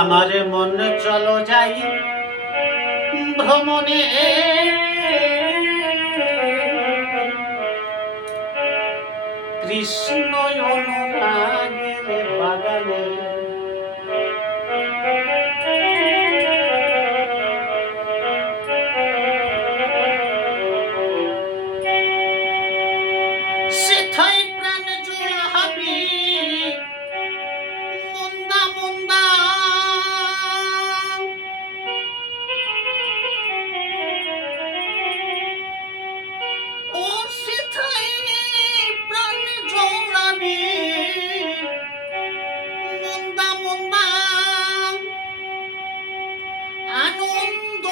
আমার মন চলো যাই ভ্রমণে, কৃষ্ণ অনুরাগের বাগানে। সেথায় প্রাণ জোড়াবি মন্দা মন্দা, ও সেথায় প্রাণ জোড়াবি মন্দা মন্দা, আনন্দ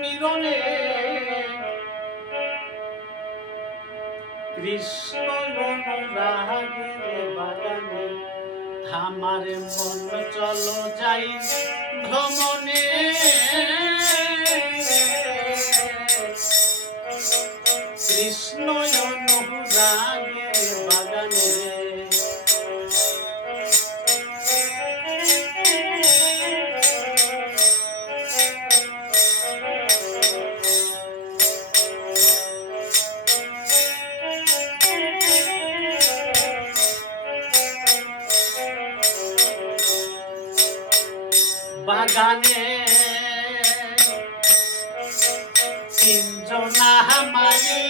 মিলনে কৃষ্ণ অনুরাগের বাগানে। আমার মন চলো যাই ভ্রমণে, কৃষ্ণ অনুরাগের বাগানে। বাগানে তিনজনা মালি,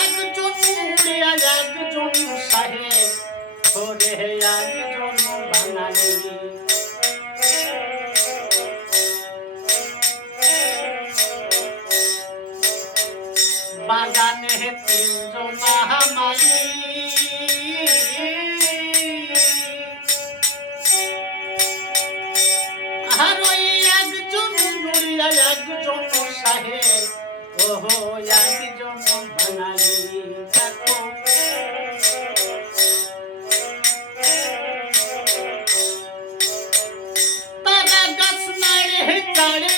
একজন উড়িয়া একজন সাহেব ধরে একজন বাঙালি। বাগানে তিনজনা মালি, আর ওই একজন উড়িয়া একজন সাহেব, ওহো একজন বাঙালি। দেখো তারা গাছ নাড়ে কাড়ে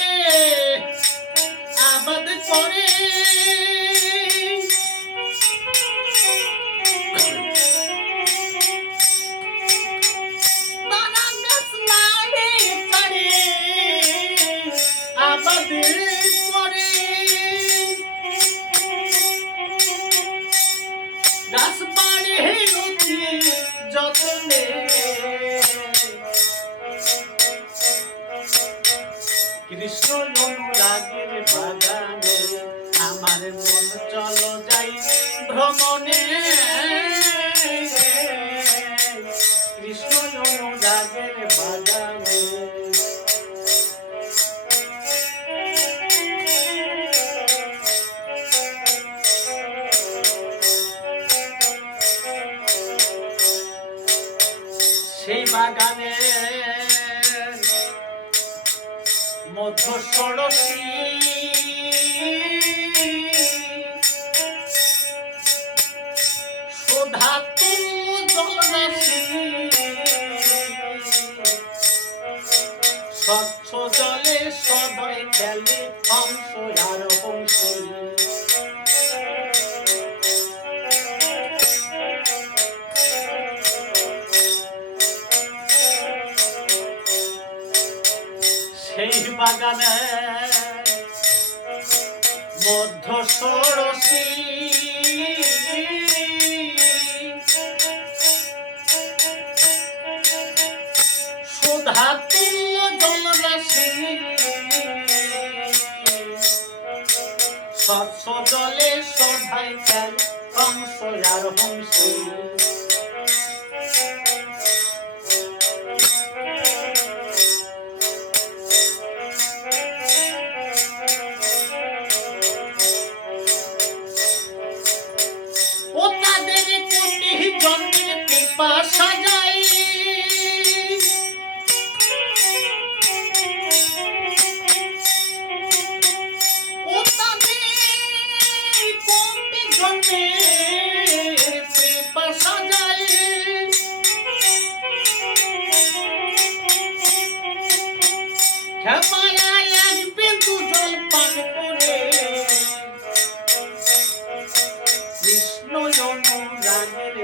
আবাদ করে, তারা গাছ নাড়ে কাড়ে আবাদ করে, গাছ বাড়ে অতি যতনে কৃষ্ণ অনুরাগের বাগানে। আমার মন চলো যাই ভ্রমণে, কৃষ্ণ অনুরাগের বাগানে। সেই বাগানে মধ্য ষোড়শী, সুধা জলরাশি, স্বচ্ছ জলে সদয় খেলে হংস আর হংসী। সেই বাগানে মধ্য ষোড়শী, সুধা তুল্য জলরাশি, স্বচ্ছ জলে সদাই খেল হংস আর হংসী। ও তাদের কোটি জন্মের পিপাসা যাই, ও তাদের কোটি জন্মের পিপাসা যাই, খেপায়া এক বিন্দু জল পান করে কৃষ্ণ অনুরাগের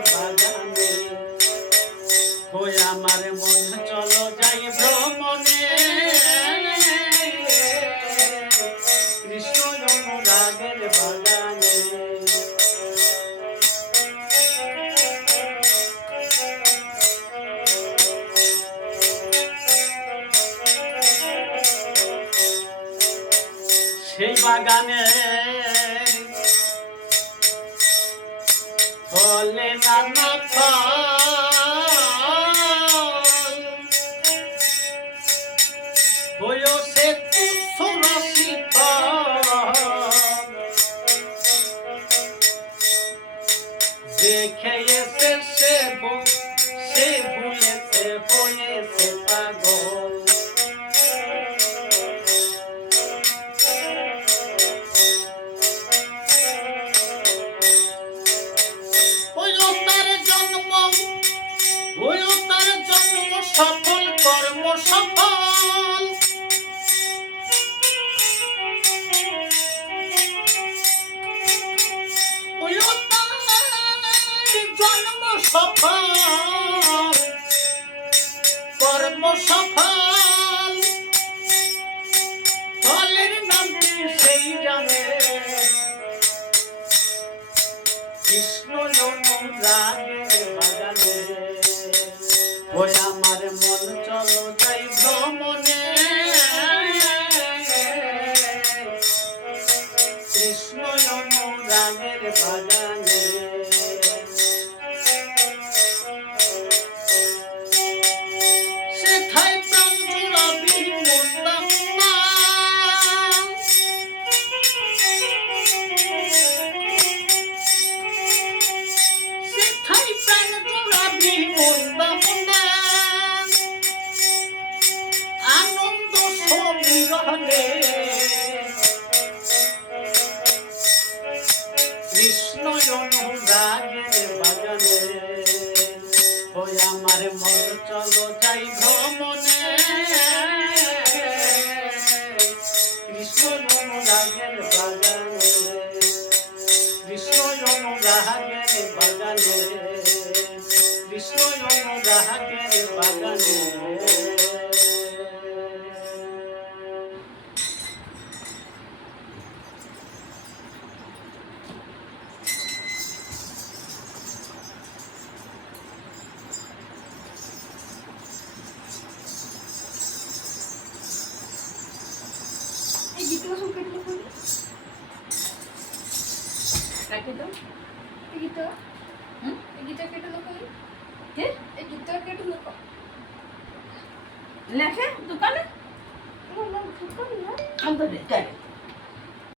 সেই বাগানে ফলে নানা ফল বয়সে তুচ্ছ রাশি যে খেয়েছে সে ভুলেছে হয়েছে পাগল। তার জন্ম সফল কর্ম সফল জন্ম সফল কর্ম সফল ফলের নামটি সেই জানে কৃষ্ণ অনুরাগের বাগানে। ওই আমার মন চলো যাই ভ্রমণে কৃষ্ণ অনুরাগের বাগানে। সেথায় প্রাণ জুড়াবি মরতাম না সেথায় প্রাণ জুড়াবি মরতাম না আনন্দ সমীরণে কৃষ্ণ অনুরাগের বাগানে। ওই আমার মন চলো যাই ভ্রমণে কৃষ্ণ অনুরাগের বাগানে কৃষ্ণ অনুরাগের বাগানে কৃষ্ণ অনুরাগের বাগানে। এই গীতটা সব কেটে লেখো কাটে দাও এই গীতটা এই গীতটা কেটে লেখো কে এই গীতটা কেটে লেখো লেখে দোকানে না দোকানে না আমি তো